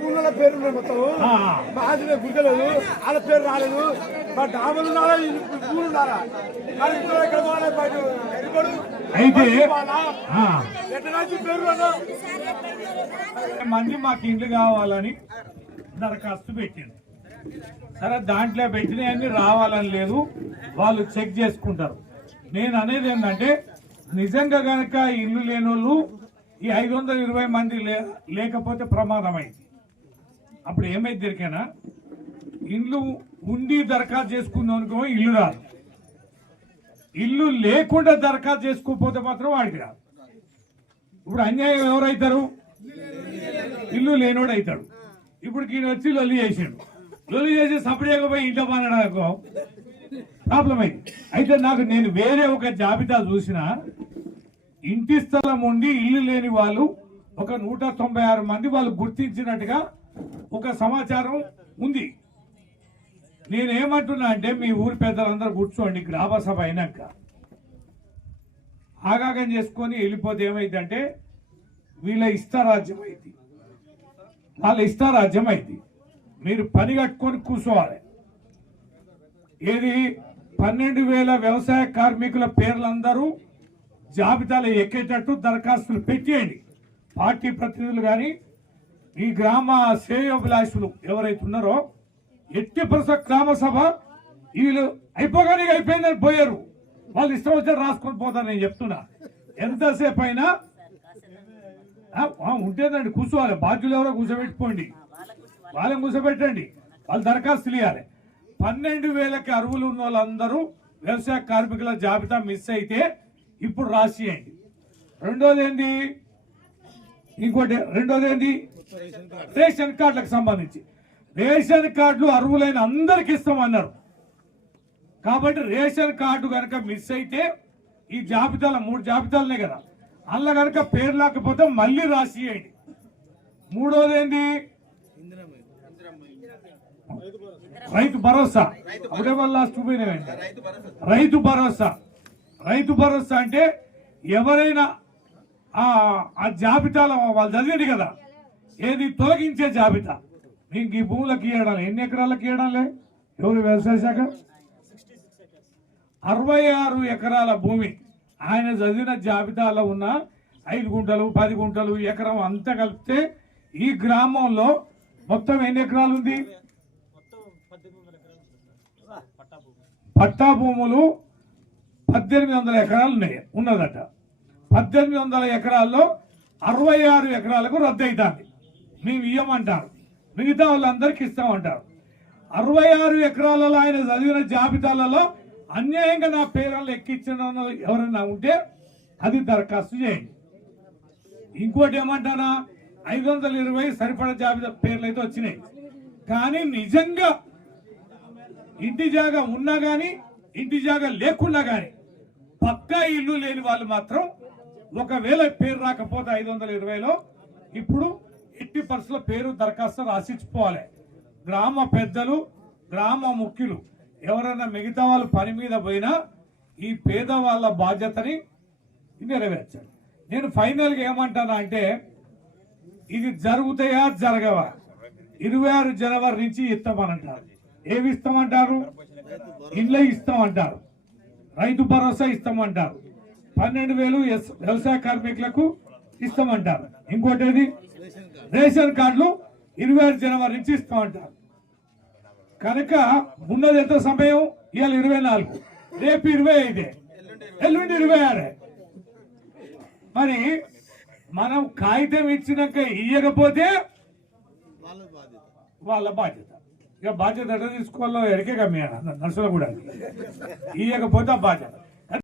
పూల పేరు మొత్తం మాది గుర్తలేదు వాళ్ళ పేరు రాలేదు మా డాబులు ఉన్నారా పూలు ఉన్నారా అయితే పేరు మంది మాకు ఇండ్లు కావాలని దరఖాస్తు పెట్టింది. సరే దాంట్లో పెట్టినవన్నీ రావాలని లేదు, వాళ్ళు చెక్ చేసుకుంటారు. నేను అనేది ఏంటంటే నిజంగా కనుక ఇల్లు లేని వాళ్ళు ఈ 520 మంది లేకపోతే ప్రమాదమైంది. అప్పుడు ఏమైంది దొరికేనా ఇల్లు ఉండి దరఖాస్తు చేసుకుందామనుకో ఇల్లు రాదు, ఇల్లు లేకుండా దరఖాస్తు చేసుకోకపోతే మాత్రం వాడికి రాదు. ఇప్పుడు అన్యాయం ఎవరైతారు? ఇల్లు లేనోడు అవుతాడు. ఇప్పుడు ఈయన వచ్చి లొల్లి చేసాడు, లొల్లి చేసి సపరేట్గా పోయి ఇంట్లో పనడానికో ప్రాబ్లం అయింది. అయితే నేను వేరే ఒక జాబితా చూసిన ఇంటి స్థలం ఉండి ఇల్లు లేని వాళ్ళు ఒక 196 మంది వాళ్ళు గుర్తించినట్టుగా ఒక సమాచారం ఉంది. నేనేమంటున్నా అంటే మీ ఊరి పెద్దలందరూ కూర్చోండి, గ్రామ సభ అయినాక ఆగాగం చేసుకొని వెళ్ళిపోతే ఏమైందంటే వీళ్ళ ఇష్టారాజ్యం అయింది, వాళ్ళ ఇష్టారాజ్యం అయింది. మీరు పని కట్టుకొని కూర్చోవాలి. ఏది 12,000 వ్యవసాయ కార్మికుల పేర్లందరూ జాబితాలో ఎక్కేటట్టు దరఖాస్తులు పెట్టేయండి. పార్టీ ప్రతినిధులు కానీ ఈ గ్రామ శ్రేయోభిలాషులు ఎవరైతే ఉన్నారో ఎట్టి గ్రామ సభ వీళ్ళు అయిపోగానే అయిపోయిందని పోయారు, వాళ్ళు ఇష్టం వచ్చి రాసుకొని పోతారు. నేను చెప్తున్నా ఎంతసేపు అయినా ఉంటేదండి కూర్చోవాలి. బాధ్యులు ఎవరో కూర్చోబెట్టుకోండి, వాళ్ళని కూర్చోబెట్టండి, వాళ్ళు దరఖాస్తులు ఇవ్వాలి. 12,000కి అర్హులు ఉన్న వాళ్ళందరూ వ్యవసాయ కార్మికుల జాబితా మిస్ అయితే ఇప్పుడు రాసియండి. రెండోది ఏంది రేషన్ కార్డులకు సంబంధించి రేషన్ కార్డులు అర్హులైన అందరికి ఇస్తామన్నారు. కాబట్టి రేషన్ కార్డు కనుక మిస్ అయితే ఈ జాబితాలో 3 జాబితాలనే కదా, అందులో కనుక పేరు లేకపోతే మళ్ళీ రాసియండి. మూడోది ఏంది రైతు భరోసా. ఒకటే వల్ల రైతు భరోసా. రైతు భరోసా అంటే ఎవరైనా ఆ జాబితాలో వాళ్ళు చదివింది కదా, ఏది తొలగించే జాబితా. మీకు ఈ భూములకు ఇవ్వడం ఎన్ని ఎకరాలకు ఇవ్వడంలే ఎవరు వ్యవసాయ శాఖ 66 ఎకరాల భూమి ఆయన చదివిన జాబితాలో ఉన్న 5 గుంటలు 10 గుంటలు ఎకరం అంతా కలిపితే ఈ గ్రామంలో మొత్తం ఎన్ని ఎకరాలు ఉంది? పట్టా భూములు 1800 ఎకరాలు ఉన్నదట. 1800 ఎకరాల్లో 66 ఎకరాలకు రద్దు అవుతుంది. మేము ఇవ్వమంటారు, మిగతా వాళ్ళందరికీ ఇస్తామంటారు. 66 ఎకరాలలో ఆయన చదివిన జాబితాలలో అన్యాయంగా నా పేర్లు ఎక్కించిన ఎవరైనా ఉంటే అది దరఖాస్తు చేయండి. ఇంకోటి ఏమంటానా 520 సరిపడా జాబితా పేర్లు అయితే వచ్చినాయి, కానీ నిజంగా ఇంటి జాగా ఉన్నా కానీ ఇంటి జాగా లేకున్నా కానీ పక్కా ఇల్లు లేని వాళ్ళు మాత్రం ఒకవేళ పేరు రాకపోతే 520లో ఇప్పుడు ఎట్టి పరిస్థితుల్లో పేరు దరఖాస్తు రాసిచ్చిపోవాలి. గ్రామ పెద్దలు గ్రామ ముఖ్యులు ఎవరైనా మిగతా వాళ్ళు పని మీద పోయినా ఈ పేదవాళ్ళ బాధ్యతని నెరవేర్చాలి. నేను ఫైనల్గా ఏమంటానా అంటే ఇది జరుగుతాయా జరగవా 26 జనవరి నుంచి ఇస్తామనంటారు. ఏమి ఇస్తామంటారు? ఇళ్ళ ఇస్తామంటారు, రైతు భరోసా ఇస్తామంటారు, 12,000 వ్యవసాయ కార్మికులకు ఇస్తామంటారు. ఇంకోటి రేషన్ కార్డులు 26 జనవరి నుంచి ఇస్తామంటారు. కనుక ఉన్నది ఎంత సమయం? ఇవాళ 24, రేపు 25, ఎల్లుండి 26. మరి మనం కాగితం ఇచ్చినాక ఇయ్యకపోతే వాళ్ళ బాధ్యత. ఇక బాధ్యత ఎట్లా తీసుకోవాలో ఎరికే కమ్మి నర్సులు కూడా ఇయ్యకపోతే ఆ బాధ్యత.